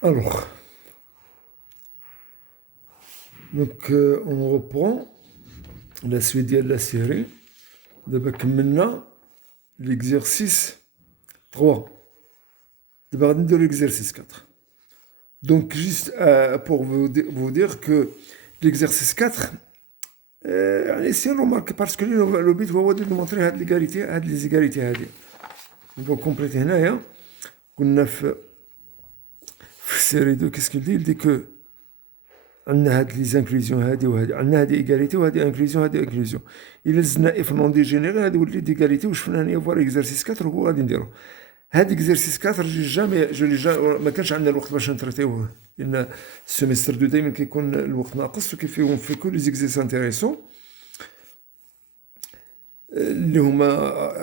Alors, on reprend la suite de la série. D'abord, maintenant, l'exercice 3. D'abord, de l'exercice 4. Donc, juste pour vous dire que l'exercice 4, c'est une remarque parce que le but هو de montrer هذه l'égalité, هذه les égalités هذه. On va compléter هنايا. كنا في السيري 2 qu'est-ce qu'il dit? Il dit que عندنا هاد لي زانكلوزيون هادي وهادي، عندنا هادي ايغاليتي وهادي انكلوزيون هادي انكلوزيون. الا زدنا اف نون ديجينيري غادي يولي ديغاليتي. وشفنا هنايا فوار اكزرسيس 4 هو غادي نديرو. هاد اكزرسيس 4 ما كانش عندنا الوقت باش نتريتيوه، لان السيمستر دو دايما كيكون الوقت ناقص وكيفيهم في كل لي زيكزيس انتيريسون اللي هما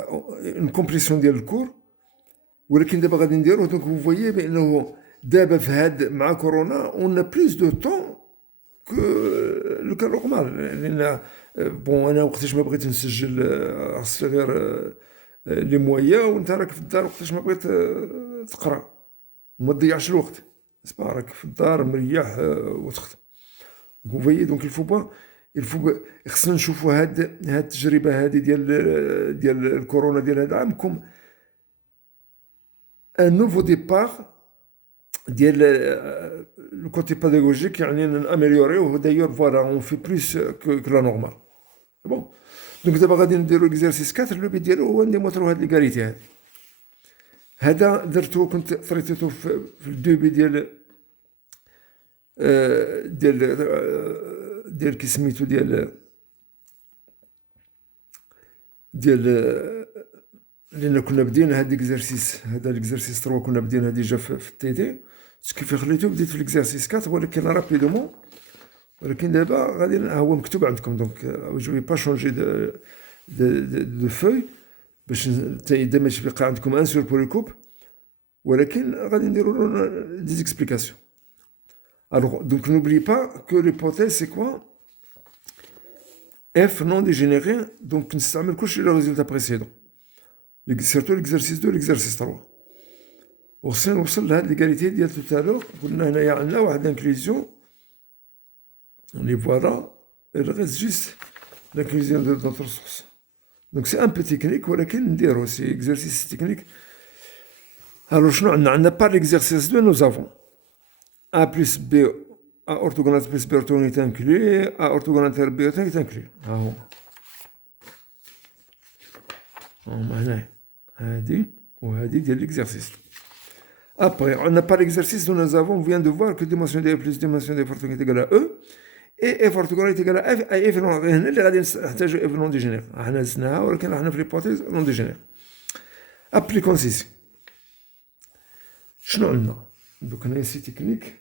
اون كومبريسيون ديال الكور. ولكن دابا غادي نديروه. دونك فو فويي بانه دابا في هاد مع كورونا اون بلوس دو طون كو لو كان نورمال. لان بون انا وقتاش ما بغيت نسجل خاص غير لي مويا، وانت راك في الدار وقتاش ما بغيت تقرا وما تضيعش الوقت. سبا راك في الدار مريح وتخدم. فويي دونك الفو خصنا نشوفوا هاد التجربه هذه ديال الكورونا ديال هذا العام كوم ان نوفو ديبار ديال لو كوتي باداغوجيك، يعني ناميليوريوه. دايور فوالا اون في بلوس كو لا نورمال. بون دونك دابا غادي نديرو اكزرسيس 4. لو بي ديالو هو نديمونطرو هاد ليغاليتي هادي. هذا درتو كنت طريتو في الدوبي ديال كي سميتو ديال لان كنا بدينا هاد الاكزرسيس، هذا الاكزرسيس 3 كنا بدينا ديجا في التي دي. كيف خليته بديت في الاكزرسيس 4 ولكن رابيدومون. ولكن دابا غادي هو مكتوب عندكم. دونك جو في با شونجي دو فوي باش دابا يبقى عندكم ان سور بوليكوب. ولكن غادي نديرو دي زيكسبليكاسيون. الوغ دونك نوبلي با كو ليبوتيز سي كوا اف نون ديجينيري. دونك نستعمل كلشي لو ريزولتا بريسيدون، سيرتو ليكزرسيس 2 ليكزرسيس 3. وخصنا نوصل لهاد ليغاليتي ديال توتالور. قلنا هنايا عندنا واحد انكليزيون لي فوالا. il reste juste l'inclusion de notre source. Donc c'est un peu technique ولكن نديرو سي exercice technique. Alors شنو عندنا par l'exercice 2 nous avons a plus b a orthogonal plus b orthogonal est inclus, a orthogonal inter b est inclus. ها هو هنا هادي وهادي ديال l'exercice. Après, on n'a pas l'exercice dont nous avons, on vient de voir que dimension de E plus dimension de F orthogonale est égale à E, et F orthogonale est égale à F, et F non, اللي غادي نحتاجو F non dégénère. حنا زدناها ولكن حنا في l'hypothèse non dégénère. Appliquons ici. شنو عندنا؟ دوك هنايا سي تكنيك.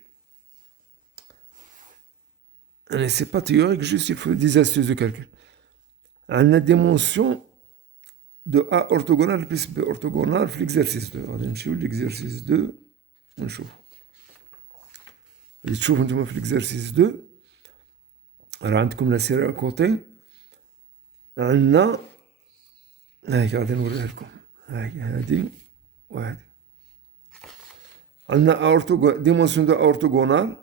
أنا سي با théorique, juste il faut des astuces de calcul. عندنا dimension de A orthogonale plus B orthogonale في l'exercice 2. غادي نمشيو l'exercice 2 ونشوف. غادي تشوفوا نتوما في l'exercice 2 راه عندكم لا سيري كوتي. عندنا هاي غادي نوريها لكم. هاي هادي وهادي. عندنا ديمونسيون دو اورتوغونال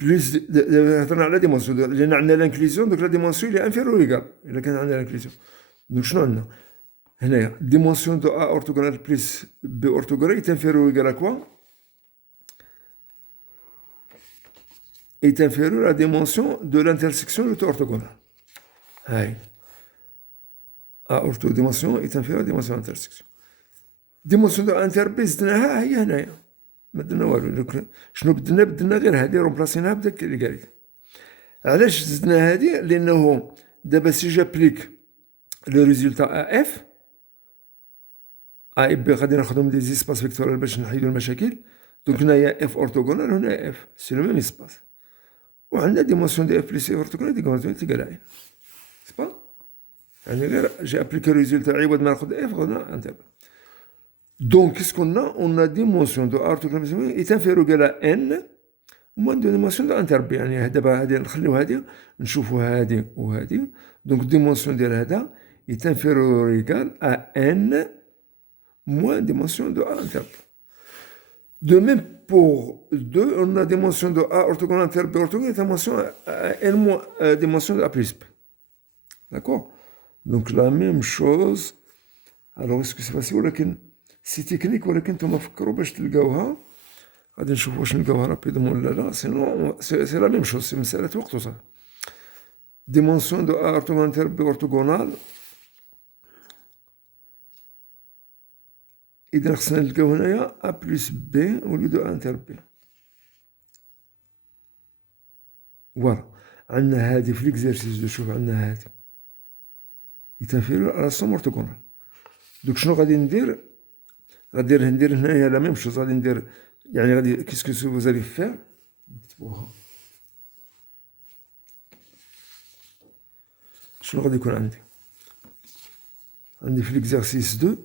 بلوس هضرنا على ديمونسيون لان عندنا لانكليزيون. دوك لا ديمونسيون اللي انفيرو ايكال الا كان عندنا لانكليزيون. دونك شنو عندنا هنايا؟ ديمونسيون دو ا اورتوغونال بلوس بي اورتوغونال est inférieur ou égal à quoi? Est inférieur à la dimension de l'intersection de orthogonale. هاي ا اورتو ديمونسيون est inférieur à la dimension d'intersection. ديمونسيون دو انتر بي زدناها هي هنايا، ما درنا والو. شنو بدلنا غير هادي رومبلاسيناها بداك اللي قالت. علاش زدنا هادي؟ لانه دابا سي جابليك لو ريزولتا ا اف ا بي غادي ناخذهم دي زيسباس فيكتورال باش نحيدو المشاكل. دونك هنايا اف اورتوغونال هنا اف سي لو ميم اسباس. وعندنا ديمونسيون دي اف بلس اف اورتوغونال ديمونسيون تيكال ا سبا. يعني غير جي ابليكي ريزولتا عوض ما ناخذ اف غادي انتر. Donc, qu'est-ce qu'on a? On a dimension de A orthogonale est inférieure égal à n moins de dimension de inter b. يعني دابا هادي نخليو هادي نشوفوا هادي وهادي. Donc dimension ديال هذا est inférieure égal à n moins dimension de A inter b. De même, pour 2, on a des mentions de A orthogonale inter B orthogonale et des mentions des mentions de A plus B. D'accord? Donc la même chose. Alors, est-ce que c'est facile ولكن سي تكنيك ولكن نتوما فكروا باش تلقاوها غادي نشوفوا واش نلقاوها رابيدمون ولا لا سينو سي لا ميم شوز سي مسألة وقت وصافي. دي mentions de A orthogonale inter B orthogonale إذا خصنا نلقاو هنايا A plus B au lieu de A inter B. فوالا عندنا هادي في ليكزارسيس دو شوف عندنا هادي est inférieur à la somme orthogonale. دوك شنو غادي ندير؟ ندير هنايا لا ميم شوز غادي ندير يعني غادي كيسكو فو زالي فير نكتبوها. شنو غادي يكون عندي؟ عندي في ليكزارسيس 2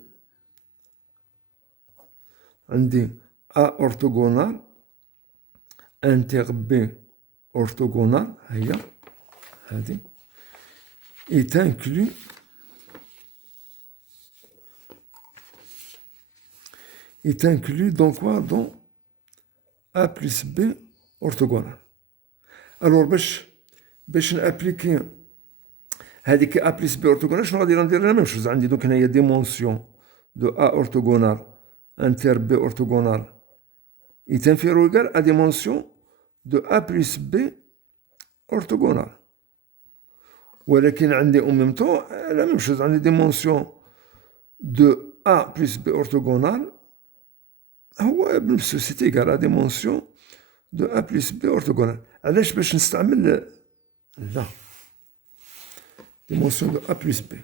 عندي A orthogonal inter B orthogonal هي هادي est inclus dans quoi? Dans A plus B orthogonal. Alors باش نابليكي هذيك A plus B orthogonal شنو غادي ندير لا ميم شوز عندي دوك هنايا ديمونسيون دو A orthogonal inter B orthogonal est inférieur ou égal à des mentions de A plus B orthogonal. ولكن عندي en même temps la même chose عندي des mentions de A plus B orthogonal هو بنفسه c'est égal à des mentions de A plus B orthogonal. علاش باش نستعمل لا des mentions de A plus B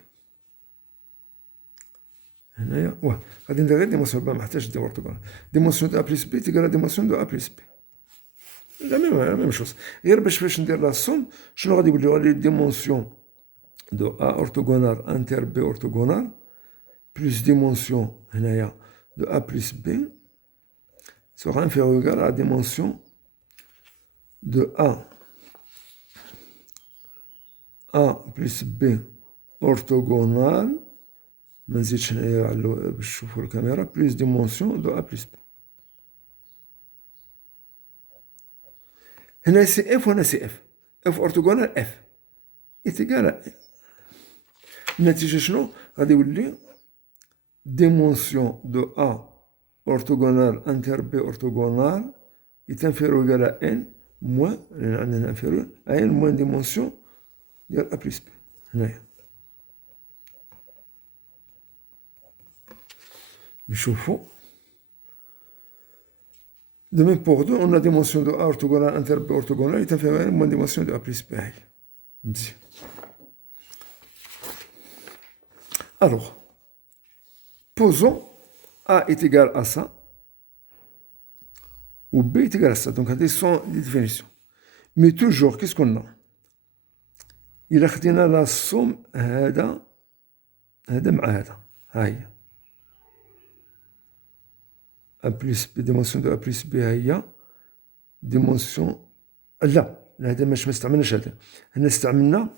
هنايا واه غادي ندير غير دي مونسيون ما محتاجش ندير orthogonal. دي مونسيون دو A plus B تيقال دي مونسيون دو A plus B لا ميم شوز غير باش ندير لا سوم شنو غادي يوليو لي دي مونسيون دو A orthogonal inter B orthogonal plus des mentions هنايا de A plus B sera inférieur ou égal à la dimension de A plus B orthogonal ما نزيدش هنايا باش تشوفوا الكاميرا plus dimension de A plus B. هنا سي اف وهنا سي اف اف orthogonal اف est égal à النتيجة شنو؟ غادي يولي dimension de A orthogonal inter B orthogonal est inférieur ou égal à n moins عندنا inférieur à n moins dimension ديال A plus B هنايا. نشوفو de même pour 2 on a dimension de A orthogonal inter B orthogonal est inférieur à n moins dimension de A plus B هاي مزيان. Alors posons A est égal à ça ou B est égal à ça. Donc, هذه sont les définitions. Mais toujours, qu'est-ce qu'on a? إلا خدينا لا سوم هذا مع هذا هاي A plus B dimension de A plus B هي dimension لا هذا ما استعملناش هذا هنا استعملنا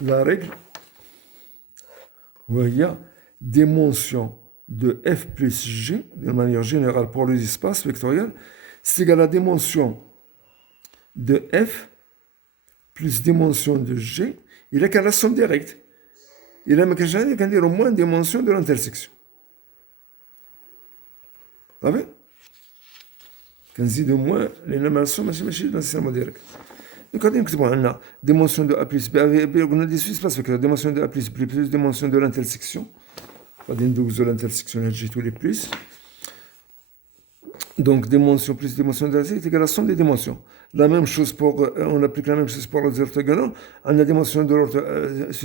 لا ريغل وهي dimension de f plus g, de manière générale pour les espaces vectoriels, c'est égal à la dimension de f plus dimension de g. Il a qu'à la somme directe. Il a qu'à dire au moins dimension de l'intersection. Vous savez? Quand on dit au moins, les noms sont nécessairement directs. Donc, quand on a dimension de A plus B, on a des espaces vectoriels, dimension de A plus B plus dimension de l'intersection. غادي ندوزو l'intersection هاد tous les plus. Donc dimension plus dimension de c'est égal à la somme des dimensions. La même chose pour on applique la même chose pour les orthogonales. On a dimension de l'ortho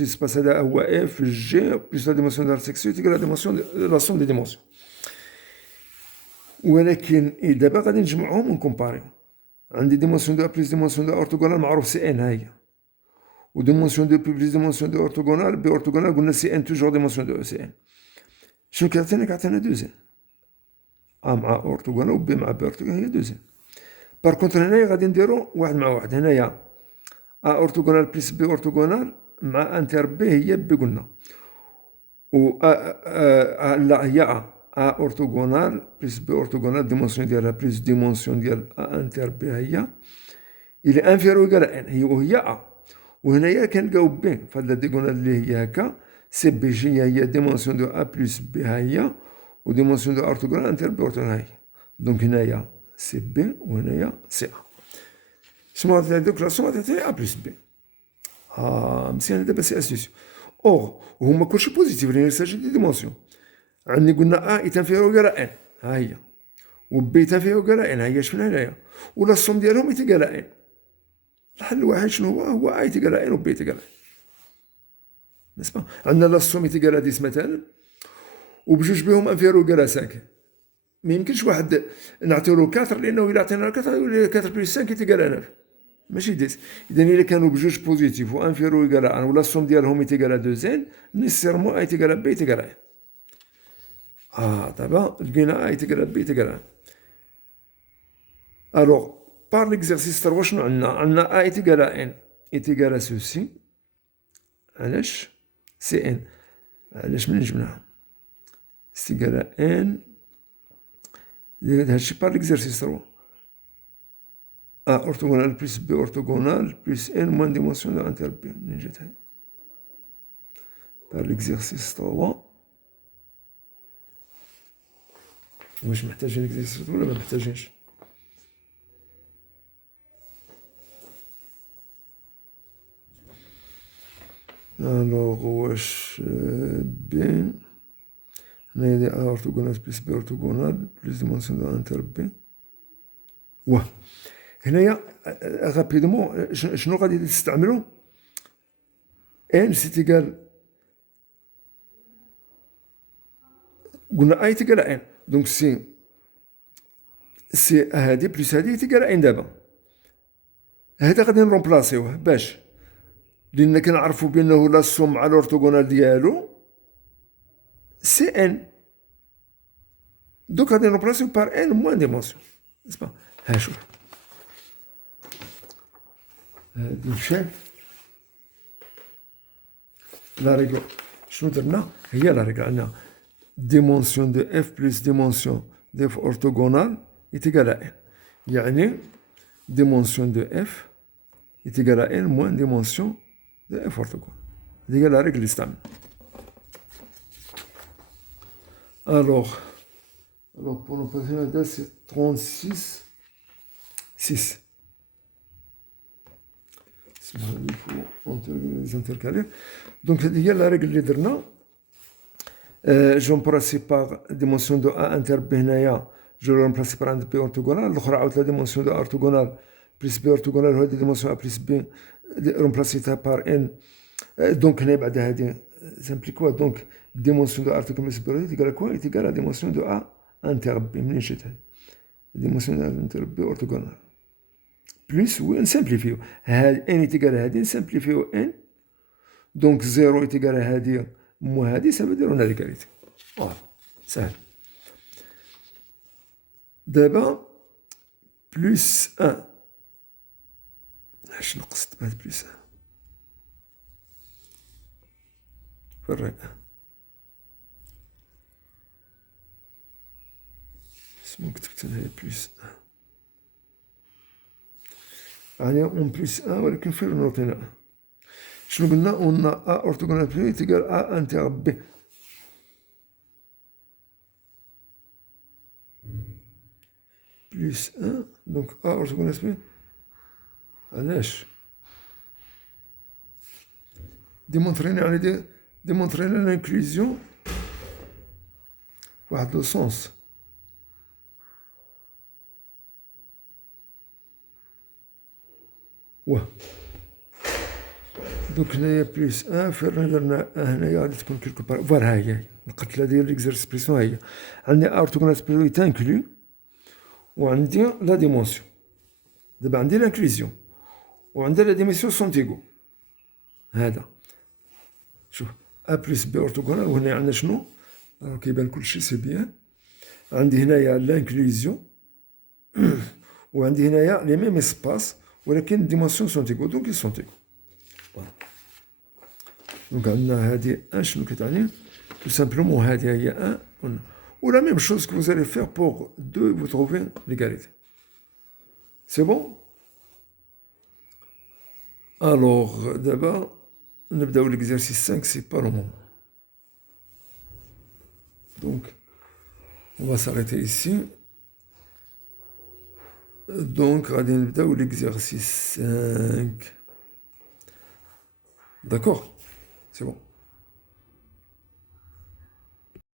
espace هذا هو f g plus la dimension de l'intersection est égal à la dimension de la somme des dimensions. ولكن دابا غادي نجمعهم ونكومباريو. عندي dimension de A plus dimension de orthogonale معروف سي ان هاهي. و dimension de P plus dimension de orthogonale B orthogonale قلنا سي ان toujours dimension de سي ان. شنو كيعطينا دوزين A مع أورتوغونال و B مع B أورتوغونال هي دوزين. بار كونتر هنايا غادي نديرو واحد مع واحد هنايا A أورتوغونال بلس B أورتوغونال مع انتر B هي B قلنا و لا هي A orthogonal plus B orthogonal dimension ديالها plus dimension ديال A inter B هي il est inférieur ou égal à N وهي A وهنايا كنلقاو B في هاد لا ديغونال اللي هي هكا سي بي جي هي ديمونسيون دو A plus B ها هي و ديمونسيون دو A orthogonal انتر B orthogonal ها هي دونك هنايا سي B وهنايا سي A شنو غادي دوك لا سوم غادي A plus B مزيان دابا سي استيسيون اور وهما كلشي بوزيتيف لان ساجي دي ديمونسيون عندي قلنا A est inférieur ou égal à N ها هي و B est inférieur ou égal à N ها هي شفنا هنايا ولا السوم ديالهم est égal à N الحل الواحد شنو هو A est égal à N و B est égal à N نسبة عندنا لا السوم est égal à 10 مثلا وبجوج بهم انفيرو ou égal à 5 ما يمكنش واحد نعطيو له 4 لانه الا عطينا له 4 يولي 4 بلس 5 est égal à 9 ماشي 10 اذا الا كانوا بجوج بوزيتيف و انفيرو ou égal à 1 ولا السوم ديالهم est égal à 2 n nécessairement A est égal à B est égal à 1 دابا لقينا A est égal à B est égal à 1 alors par l'exercice 3 شنو عندنا A est égal à N est égal à ceci علاش سي ان علاش منين جبناها سي égal à N هادشي par l'exercice 3 A orthogonal plus B orthogonal plus N moins dimension de inter B منين جات هاي par l'exercice 3 واش محتاجين l'exercice ولا ما محتاجينش alors واش B هنايا دي A orthogonal plus B orthogonal plus dimension de inter B واه هنايا غابيدمون شنو غادي تستعملوا ان سي تيغال قلنا اي تيغال ان دونك سي هادي بلس هادي تيغال ان دابا هذا غادي نرومبلاسيوه باش لان كنعرفوا بانه لا سوم مع الاورتوغونال ديالو سي ان دوك غادي نرومبلاسيو بار ان موان ديمونسيون اسمع ها شوف هادي مشات لا ريغل شنو درنا هي لا ريغل عندنا dimension de f plus dimension de f orthogonale est égale à n يعني dimension de f est égale à n moins dimension de f orthogonale هذه هي لا ريغل اللي استعمل alors pour nous passer la date c'est 36 6 il faut les intercaler donc هذه هي لا ريغل اللي درنا je remplace par dimension de A inter B هنايا je le remplace par un B orthogonal الاخرى عاود la dimension de A orthogonal plus B orthogonal وهذه dimension A plus B remplacéها par n donc هنا بعد هذه simplifier quoi donc dimension de A orthogonal plus B est égale à quoi est égale à dimension de A inter B منين جات هذه dimension de A inter B orthogonal plus و نسامبليفيو هاد n est égale à هذه نسامبليفيو n donc 0 est égale à هذه مو هادي سافو دير هنا ليكاليتي سهل دابا بلس 1 شنو قصد بهاد بلس 1 فرق اسمو كتبت هنايا بلس 1 يعني اون بلس 1 ولكن فين نعطينا شنو قلنا قلنا A orthogonal plus est égal à A inter B plus 1 donc A orthogonal plus علاش ديمونطرينا يعني ديمونطرينا لانكلوزيون واحد لو سونس واه دوك هنايا بلس 1 فين درنا هنايا غادي تكون كيلكو بار فوالا ها هي القتله ديال ليكزارسبريسيون ها هي عندي ا اورتوغونال بلو تانكلو وعندي لا ديمونسيون دابا عندي لانكلوزيون وعندي لا ديمونسيون سونتيغو هذا شوف ا بلس بي اورتوغونال وهنا عندنا شنو كيبان كلشي سي بيان عندي هنايا لانكلوزيون وعندي هنايا لي ميم اسباس ولكن ديمونسيون سونتيغو دونك سونتيغو دونك عندنا هادي ان شنو كتعني تو سامبلومون هادي هي ان ou la même chose que vous allez faire pour 2, vous trouvez l'égalité. C'est bon? Alors, d'abord, نبداو l'exercice 5, c'est pas le moment. Donc, on va s'arrêter ici. Donc, غادي نبداو l'exercice 5. D'accord? C'est bon.